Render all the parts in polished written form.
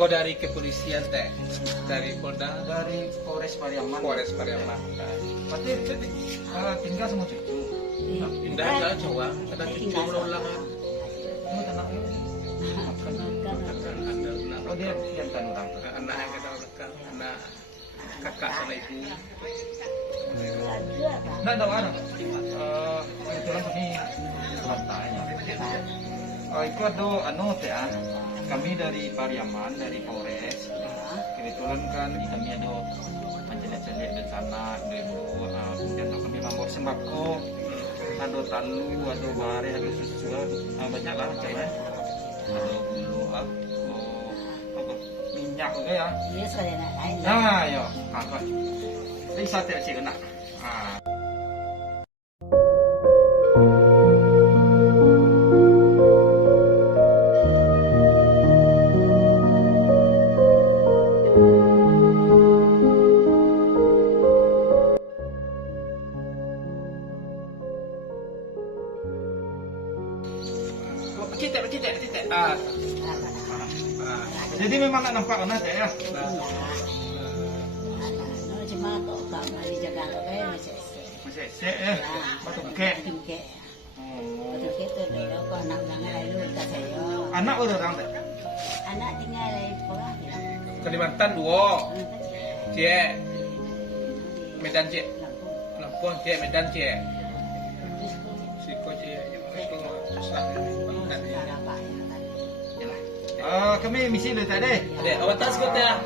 Kok dari kepolisian teh? Dari Polda? Dari Polres Pariaman. Polres Pariaman. Berarti tinggal sama cucu. Pindah enggak coba? Ada cucu berulang. Kamu tenang ya. Oh dia kan orang. Anak yang kita urutan, anak kakak sama ibu. Nggak tahu ada. Kebetulan kami bertanya. Itu ada teh. Kami dari Pariaman, dari Polres. Kebetulan kan kami ada pencelik-celik di sana, ibu. Kemudian kami membawa sembako, ada talu, ada bare, ada susu, banyak lah macamnya. Ada bulu, minyak juga ya. Iya, sekali nak lain. Nah, yo, apa? Ini sate cik kena. Citek. Jadi memang nggak nampak mana teh ya? Cuma kok tak mari jaga kayak masih. Masih sek ya, batu kek. Betul itu dulu kok anak-anak lalu tak saya. Anak udah orang teh. Anak tinggal di sekolah. Kalimantan 2. Cie. Medan Cie. Lampung Cie, Medan Cie. Siko Cie. Itu susah. Kami misi dari tadi. Dek, awak tas kau teh ya?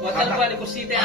Awak tas apa di kursi teh?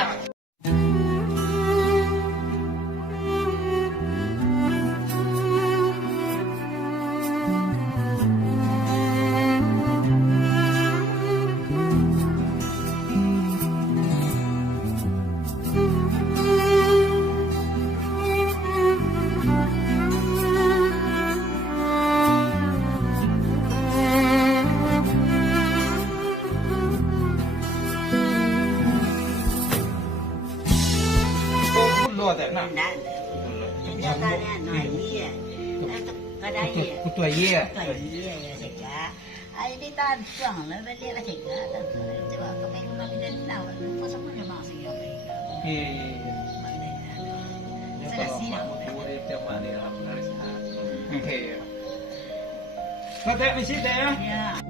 Kutua iya. Ini tan tuang lah beli lah cek kan. Coba pakai kami dan tahu. Masa punya masih ya mereka. Iya. Sudah siap. Boleh tiap hari harus hari sehat. Oke. Nggak teh misi teh ya? Ya.